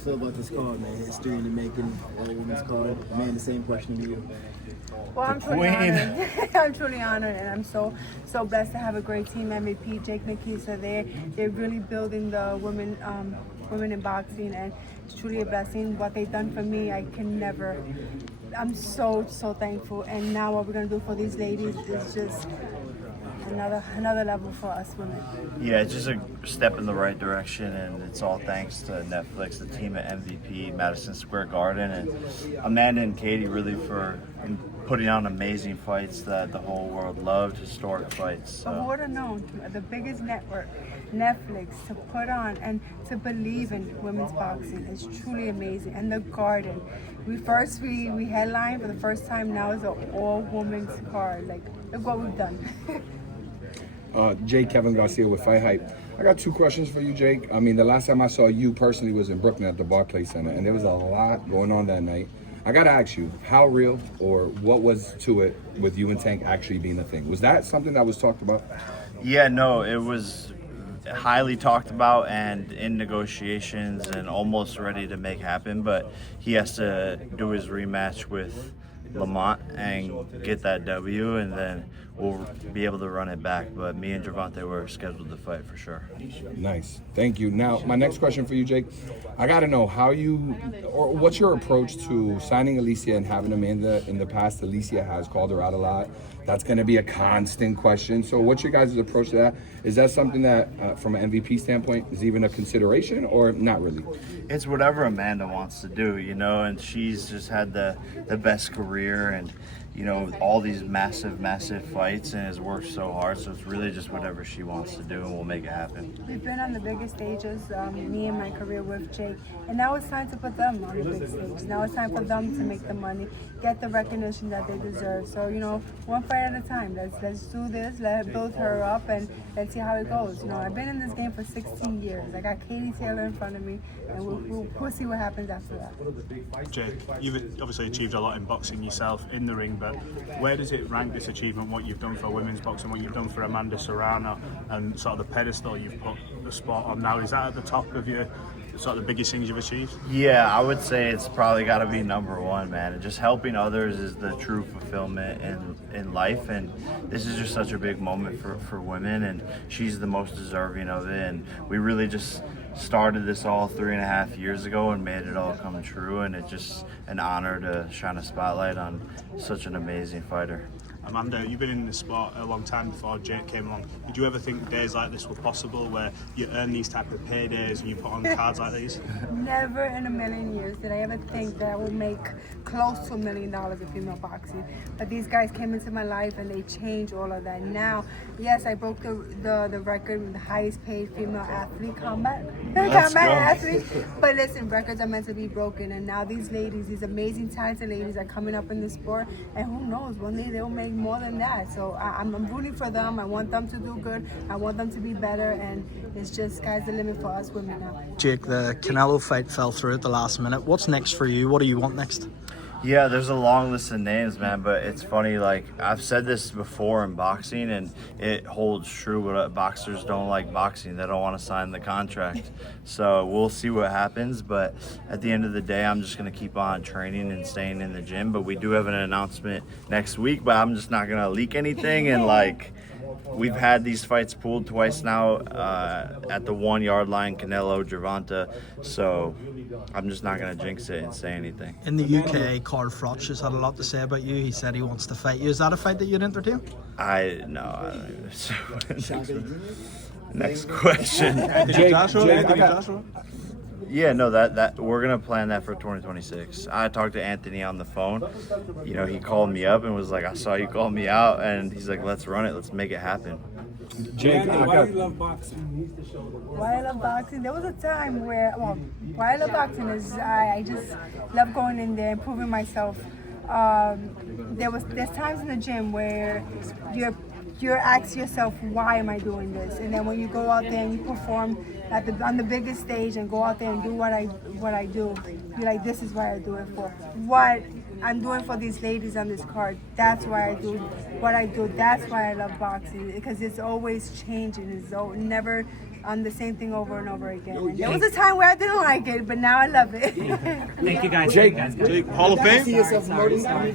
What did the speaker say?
feel about this card, man? History in the making, women's card. Man, the same question to you. Well, I'm truly honored. I'm truly honored, and I'm so blessed to have a great team. MVP Jake Nikisa. They're really building the women in boxing, and it's truly a blessing. What they've done for me, I can never. I'm so thankful. And now what we're gonna do for these ladies is just another level for us women. Yeah, it's just a step in the right direction, and it's all thanks to Netflix, the team at MVP, Madison Square Garden, and Amanda and Katie really for putting on amazing fights that the whole world loved, historic fights. So. But who would have known, the biggest network, Netflix, to put on and to believe in women's boxing is truly amazing. And the Garden, we headlined for the first time. Now it's an all-women's card. Like, look what we've done. Jake, Kevin Garcia with Fight Hype. I got two questions for you, Jake. I mean, the last time I saw you personally was in Brooklyn at the Barclays Center, and there was a lot going on that night. I gotta ask you, how real or what was to it with you and Tank actually being a thing? Was that something that was talked about? Yeah, no, it was highly talked about and in negotiations and almost ready to make happen, but he has to do his rematch with Lamont and get that W, and then we'll be able to run it back. But me and Gervonta were scheduled to fight for sure. Nice, thank you. Now, my next question for you, Jake, I gotta know what's your approach to signing Alicia and having Amanda in the past. Alicia has called her out a lot. That's going to be a constant question. So what's your guys' approach to that? Is that something that, from an MVP standpoint, is even a consideration or not really? It's whatever Amanda wants to do, you know, and she's just had the best career and, you know, all these massive fights and has worked so hard. So it's really just whatever she wants to do and we'll make it happen. We've been on the biggest stages, me and my career with Jake, and now it's time to put them on the big stage. Now it's time for them to make the money, get the recognition that they deserve. So, you know, one fight at a time. Let's do this, let's build her up, and let's see how it goes. You know, I've been in this game for 16 years. I got Katie Taylor in front of me, and we'll see what happens after that. Jake, you've obviously achieved a lot in boxing yourself in the ring, but where does it rank, this achievement, what you've done for women's boxing, what you've done for Amanda Serrano, and sort of the pedestal you've put the sport on now? Is that at the top of your sort of the biggest things you've achieved? Yeah, I would say it's probably got to be number one, man. And just helping others is the true fulfillment in life, and this is just such a big moment for women, and she's the most deserving of it. And we really just started this all 3.5 years ago and made it all come true, and it's just an honor to shine a spotlight on such an amazing fighter. Amanda, you've been in the sport a long time before Jake came along. Did you ever think days like this were possible, where you earn these type of paydays and you put on cards like these? Never in a million years did I ever think that I would make close to $1 million in female boxing. But these guys came into my life and they changed all of that. Now, yes, I broke the record with the highest paid female athlete, combat athlete. But listen, records are meant to be broken, and now these ladies, these amazing talented ladies are coming up in the sport, and who knows, one day they'll make more than that. So I'm rooting for them. I want them to do good. I want them to be better, and it's just sky's the limit for us women now. Jake, the Canelo fight fell through at the last minute. What's next for you? What do you want next? Yeah, there's a long list of names, man, but it's funny, like, I've said this before in boxing, and it holds true, but boxers don't like boxing. They don't want to sign the contract. So we'll see what happens, but at the end of the day, I'm just going to keep on training and staying in the gym. But we do have an announcement next week, but I'm just not going to leak anything, and, like, we've had these fights pulled twice now at the 1 yard line, Canelo, Gervonta. So I'm just not going to jinx it and say anything. In the UK, Froch has had a lot to say about you. He said he wants to fight you. Is that a fight that you'd entertain? No. Next question. Joshua? Yeah, no, that we're gonna plan that for 2026. I talked to Anthony on the phone. You know, he called me up and was like, "I saw you call me out," and he's like, "Let's run it. Let's make it happen." Jake, why do you love boxing? Why I love boxing? There was a time where, why I love boxing is I just love going in there and proving myself. There's times in the gym where you're asking yourself, why am I doing this? And then when you go out there and you perform on the biggest stage and go out there and do what I do, you're like, this is why I do it for. What I'm doing for these ladies on this card, that's why I do what I do. That's why I love boxing, because it's always changing. It's never the same thing over and over again. And there was a time where I didn't like it, but now I love it. Thank you guys. Jake, You guys got it. Hall of Fame? See yourself promoting?